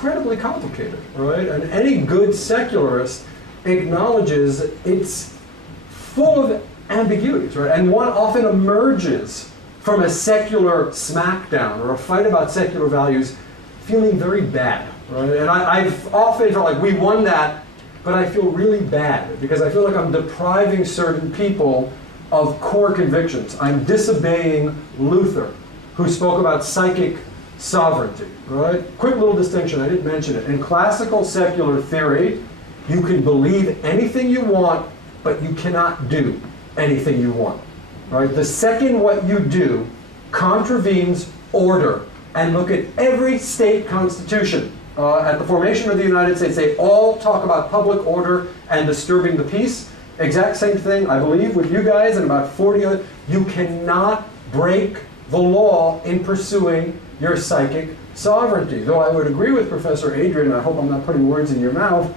incredibly complicated, right? And any good secularist acknowledges it's full of ambiguities, right? And one often emerges from a secular smackdown or a fight about secular values feeling very bad, right? And I've often felt like we won that, but I feel really bad because I feel like I'm depriving certain people of core convictions. I'm disobeying Luther, who spoke about psychic sovereignty, right? Quick little distinction, I didn't mention it. In classical secular theory, you can believe anything you want, but you cannot do anything you want, right? The second what you do contravenes order. And look at every state constitution. At the formation of the United States, they all talk about public order and disturbing the peace. Exact same thing, I believe, with you guys and about 40 other. You cannot break the law in pursuing your psychic sovereignty. Though I would agree with Professor Adrian, I hope I'm not putting words in your mouth,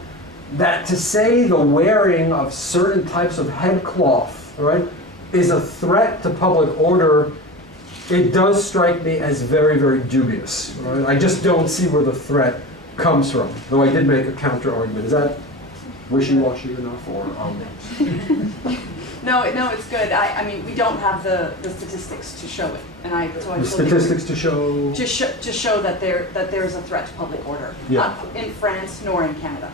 that to say the wearing of certain types of headcloth, right, is a threat to public order, it does strike me as very, very dubious. Right? I just don't see where the threat comes from, though I did make a counter-argument. Is that wishy-washy enough? Or No, it's good. I mean, we don't have the statistics to show it, and I the statistics to show to show that there is a threat to public order, not in France nor in Canada.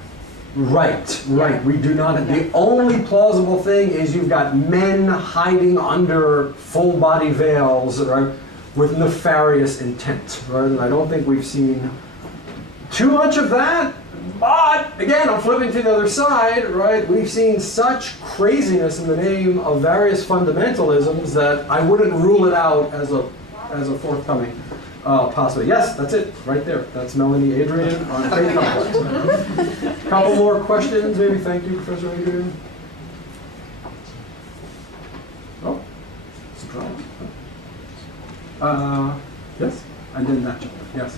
Right. Yeah. We do not. Yeah. The only plausible thing is you've got men hiding under full-body veils, right, with nefarious intent, right? And I don't think we've seen too much of that. But again, I'm flipping to the other side, right? We've seen such craziness in the name of various fundamentalisms that I wouldn't rule it out as a forthcoming possibly. Yes, that's it, right there. That's Melanie Adrian on faith complex. Couple more questions, maybe. Thank you, Professor Adrian. Oh, surprise. Yes, and then that gentleman. Yes.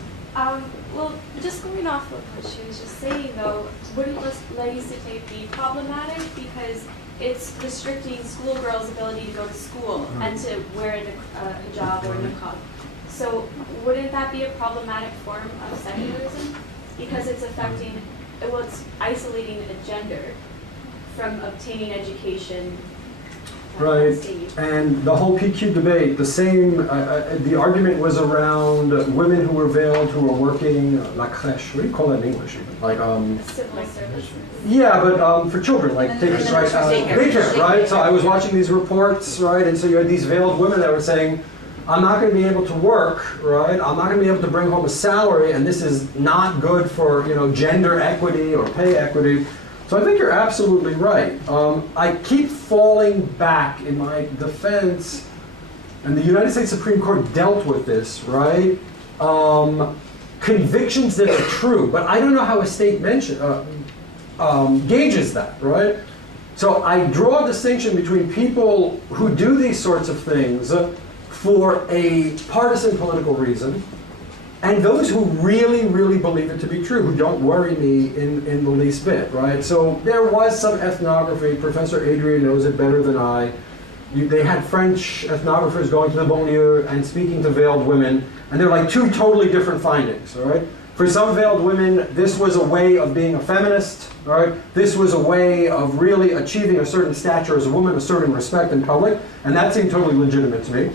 Well, just going off of what she was just saying, though, wouldn't laicite be problematic because it's restricting schoolgirls' ability to go to school and to wear a hijab or a niqab? So wouldn't that be a problematic form of secularism? Because it's affecting, well, it's isolating a gender from obtaining education. Right, and the whole PQ debate, the same, the argument was around women who were veiled, who were working, la crèche, what do you call that in English even? Like, civil services. Yeah, but for children, like daycare, right? So I was watching these reports, right, and so you had these veiled women that were saying, I'm not going to be able to work, right? I'm not going to be able to bring home a salary, and this is not good for, you know, gender equity or pay equity. So I think you're absolutely right. I keep falling back in my defense, and the United States Supreme Court dealt with this, right? Convictions that are true, but I don't know how a state gauges that, right? So I draw a distinction between people who do these sorts of things for a partisan political reason, and those who really, really believe it to be true, who don't worry me in the least bit, right? So there was some ethnography. Professor Adrian knows it better than I. They had French ethnographers going to the banlieue and speaking to veiled women, and they're like two totally different findings, all right? For some veiled women, this was a way of being a feminist, all right? This was a way of really achieving a certain stature as a woman, a certain respect in public, and that seemed totally legitimate to me.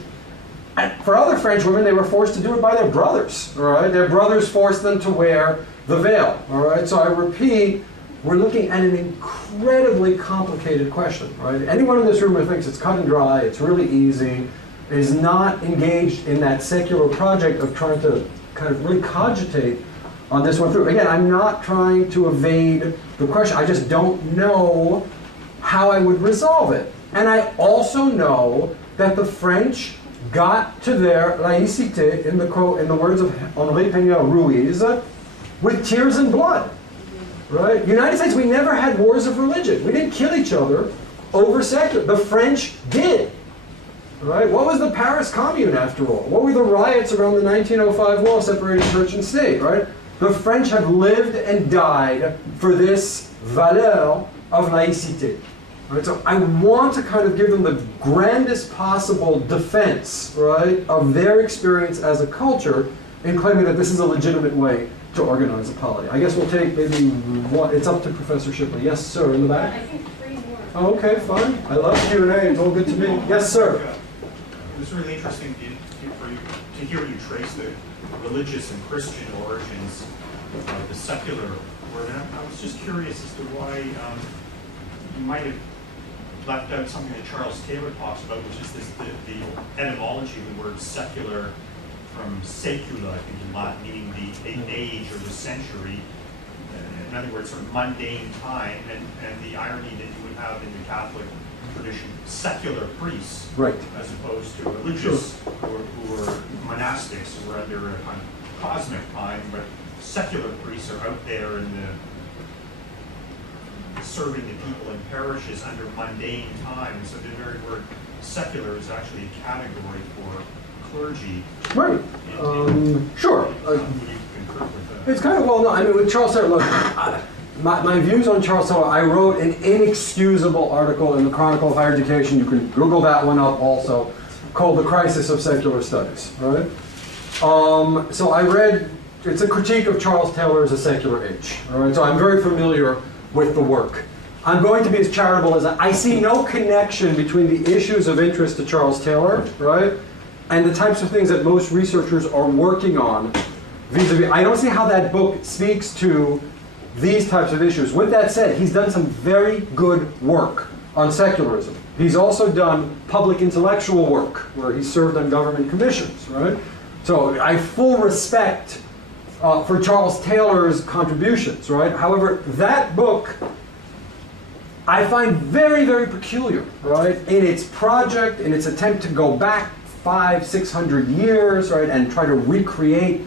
And for other French women, they were forced to do it by their brothers, all right? Their brothers forced them to wear the veil, all right? So I repeat, we're looking at an incredibly complicated question, right? Anyone in this room who thinks it's cut and dry, it's really easy, is not engaged in that secular project of trying to kind of really cogitate on this one through. Again, I'm not trying to evade the question. I just don't know how I would resolve it. And I also know that the French got to their laïcité, in the words of Henri Peña-Ruiz, with tears and blood, right? United States, we never had wars of religion. We didn't kill each other over secular. The French did, right? What was the Paris Commune, after all? What were the riots around the 1905 law separating church and state, right? The French have lived and died for this valeur of laïcité. Right, so I want to kind of give them the grandest possible defense, right, of their experience as a culture in claiming that this is a legitimate way to organize a polity. I guess we'll take maybe one. It's up to Professor Shipley. Yes, sir, in the back. I think 3 more. Oh, okay, fine. I love Q&A. It's all good to me. Yes, sir. It was really interesting for you to hear you trace the religious and Christian origins of the secular word. And I was just curious as to why you might have left out something that Charles Taylor talks about, which is the etymology of the word secular from secula, I think in Latin, meaning the age or the century. In other words, sort of mundane time, and the irony that you would have in the Catholic tradition, secular priests, Right. as opposed to religious who were monastics, who were under a kind of cosmic time, but secular priests are out there in the serving the people in parishes under mundane times. So the very word secular is actually a category for clergy. Right. Sure. Would you concur with that? It's kind of well known. I mean, with Charles Taylor, look, my views on Charles Taylor, I wrote an inexcusable article in the Chronicle of Higher Education. You can Google that one up also, called The Crisis of Secular Studies, right? So I read, it's a critique of Charles Taylor as a secular age, all right? So I'm very familiar with the work. I'm going to be as charitable as I see no connection between the issues of interest to Charles Taylor, right, and the types of things that most researchers are working on vis-a-vis. I don't see how that book speaks to these types of issues. With that said, he's done some very good work on secularism. He's also done public intellectual work where he served on government commissions, right? So I have full respect for Charles Taylor's contributions, right? However, that book I find very, very peculiar, right? In its project, in its attempt to go back 500-600 years, right, and try to recreate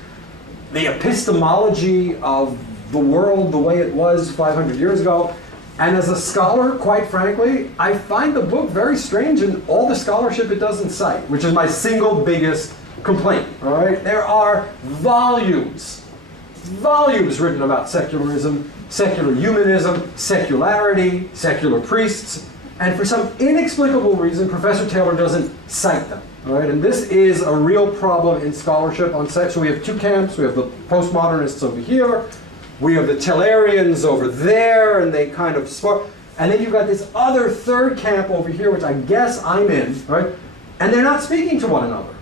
the epistemology of the world the way it was 500 years ago. And as a scholar, quite frankly, I find the book very strange in all the scholarship it doesn't cite, which is my single biggest complaint, all right? There are volumes written about secularism, secular humanism, secularity, secular priests, and for some inexplicable reason, Professor Taylor doesn't cite them, all right? And this is a real problem in scholarship on sex. So we have two camps. We have the postmodernists over here. We have the Taylorians over there, and they kind of spark. And then you've got this other third camp over here, which I guess I'm in, right? And they're not speaking to one another,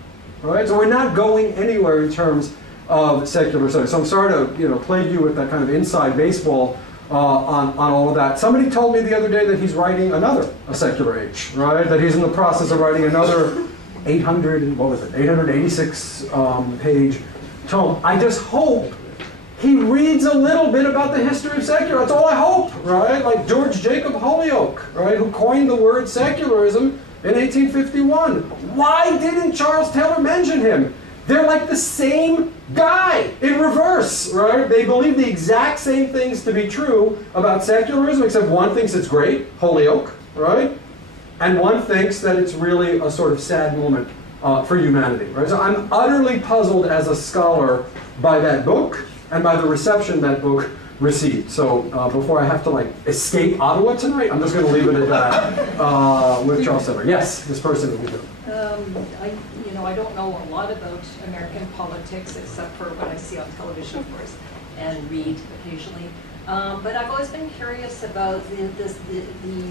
right? So we're not going anywhere in terms of secular studies. So I'm sorry to plague you with that kind of inside baseball on all of that. Somebody told me the other day that he's writing a secular age, right? That he's in the process of writing another 886 page tome. I just hope he reads a little bit about the history of secular. That's all I hope, right? Like George Jacob Holyoake, right, who coined the word secularism in 1851. Why didn't Charles Taylor mention him? They're like the same guy in reverse, right? They believe the exact same things to be true about secularism, except one thinks it's great, Holyoake, right? And one thinks that it's really a sort of sad moment for humanity, right? So I'm utterly puzzled as a scholar by that book and by the reception that book received. So before I have to escape Ottawa tonight, I'm just going to leave it at that with Charles Taylor. Yes, this person will be good. I don't know a lot about American politics except for what I see on television, of course, and read occasionally. But I've always been curious about the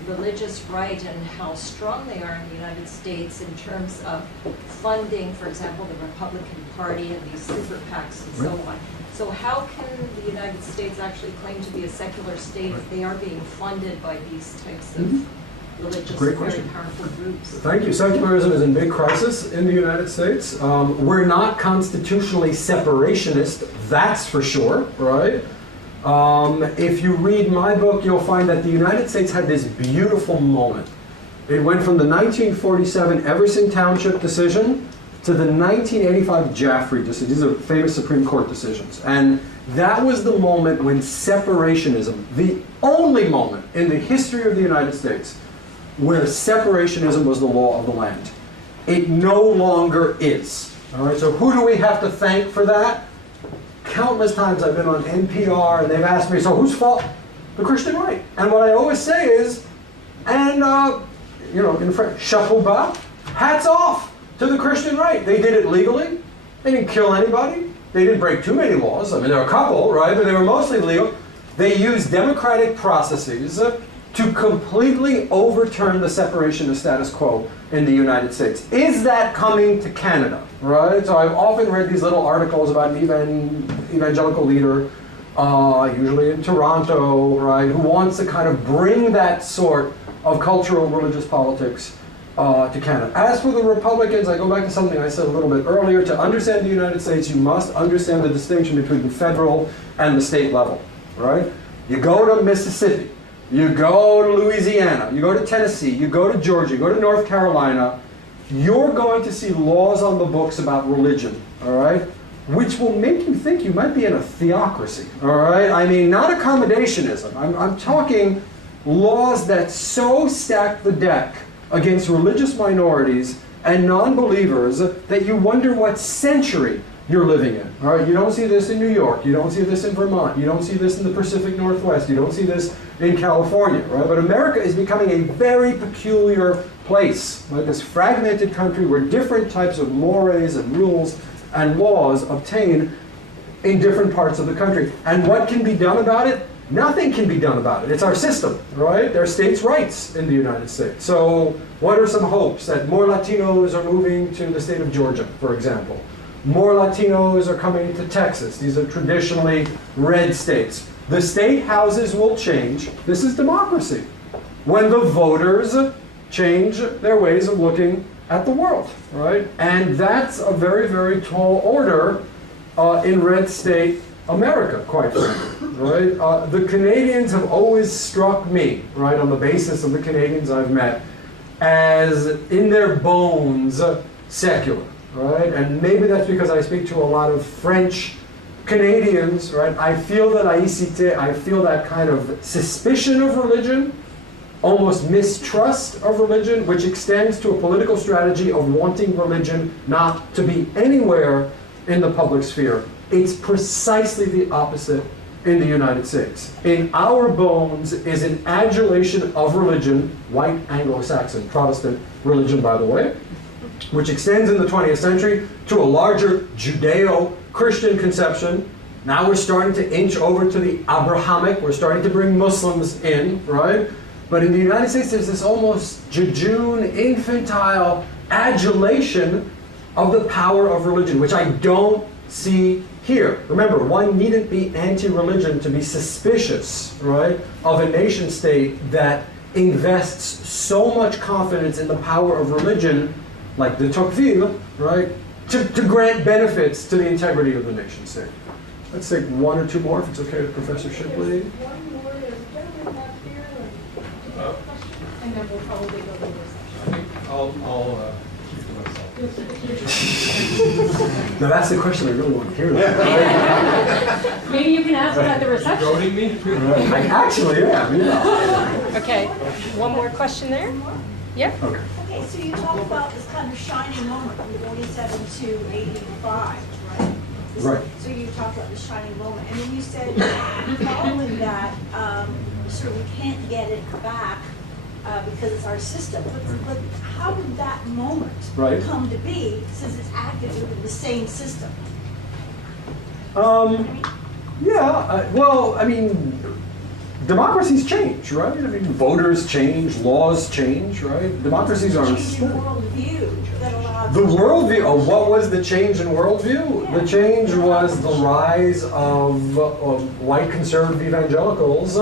religious right and how strong they are in the United States in terms of funding, for example, the Republican Party and these super PACs and so on. So how can the United States actually claim to be a secular state if they are being funded by these types of religious, very powerful groups? Thank you. Secularism is in big crisis in the United States. We're not constitutionally separationist, that's for sure, right? If you read my book, you'll find that the United States had this beautiful moment. It went from the 1947 Everson Township decision to the 1985 Jaffrey decision. These are famous Supreme Court decisions. And that was the moment when separationism, the only moment in the history of the United States where separationism was the law of the land. It no longer is. All right, so who do we have to thank for that? Countless times I've been on NPR and they've asked me, so whose fault? The Christian right. And what I always say is, and in French, chapeau bas, hats off to the Christian right. They did it legally. They didn't kill anybody. They didn't break too many laws. I mean, there were a couple, right? But they were mostly legal. They used democratic processes to completely overturn the separation of status quo in the United States. Is that coming to Canada, right? So I've often read these little articles about an evangelical leader, usually in Toronto, right, who wants to kind of bring that sort of cultural religious politics to Canada. As for the Republicans, I go back to something I said a little bit earlier. To understand the United States, you must understand the distinction between the federal and the state level, right? You go to Mississippi, you go to Louisiana, you go to Tennessee, you go to Georgia, you go to North Carolina, you're going to see laws on the books about religion, all right, which will make you think you might be in a theocracy, all right? I mean, not accommodationism. I'm talking laws that so stack the deck against religious minorities and non-believers that you wonder what century you're living in. All right, you don't see this in New York, you don't see this in Vermont, you don't see this in the Pacific Northwest, you don't see this in California, right? But America is becoming a very peculiar place, like this fragmented country where different types of mores and rules and laws obtain in different parts of the country. And what can be done about it? Nothing can be done about it. It's our system, right? There are states' rights in the United States. So what are some hopes? That more Latinos are moving to the state of Georgia, for example. More Latinos are coming to Texas. These are traditionally red states. The state houses will change. This is democracy. When the voters change their ways of looking at the world, right? And that's a very, very tall order in red state America, quite frankly, right? The Canadians have always struck me, right, on the basis of the Canadians I've met, as in their bones secular, right? And maybe that's because I speak to a lot of French Canadians, right? I feel that laïcité, I feel that kind of suspicion of religion, almost mistrust of religion, which extends to a political strategy of wanting religion not to be anywhere in the public sphere. It's precisely the opposite in the United States. In our bones is an adulation of religion, white Anglo-Saxon Protestant religion, by the way, which extends in the 20th century to a larger Judeo-Christian conception. Now we're starting to inch over to the Abrahamic. We're starting to bring Muslims in, right? But in the United States, there's this almost jejune, infantile adulation of the power of religion, which I don't see here. Remember, one needn't be anti-religion to be suspicious, right, of a nation state that invests so much confidence in the power of religion, like de Tocqueville, right, to grant benefits to the integrity of the nation state. Let's take one or two more, if it's okay with Professor Shipley. One more is gentleman up here, and then we'll probably go to the reception. I'll keep to myself. Now that's the question I really want to hear. Maybe you can ask at the reception. Goading me? I actually am, yeah. Okay, one more question there? Yeah? Okay. Okay, so you talk about this kind of shining moment from 47 to 85, right? Right. So you talked about the shining moment, and then you said following that, sort of we can't get it back because it's our system. But how did that moment come to be, since it's active within the same system? Yeah, well, I mean, democracies change, right? I mean, voters change, laws change, right? Democracies are changing worldview that allowed the worldview. Oh, what was the change in worldview? Yeah. The change was the rise of white conservative evangelicals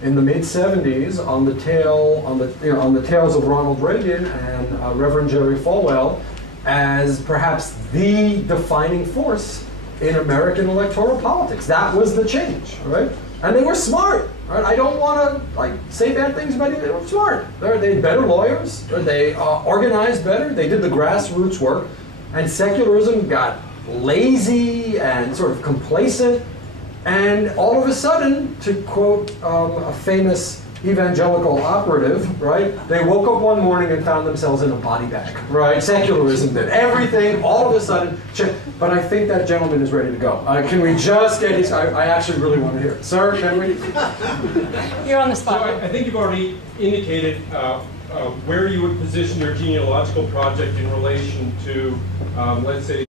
in the mid-70s on the tails of Ronald Reagan and Reverend Jerry Falwell as perhaps the defining force in American electoral politics. That was the change, right? And they were smart, right? I don't want to say bad things about it. They were smart. They had better lawyers. They organized better. They did the grassroots work. And secularism got lazy and sort of complacent. And all of a sudden, to quote a famous evangelical operative, right? They woke up one morning and found themselves in a body bag, right? Secularism did everything, all of a sudden. But I think that gentleman is ready to go. Can we just get his, I actually really want to hear it. Sir, can we? You're on the spot. So I think you've already indicated where you would position your genealogical project in relation to, let's say,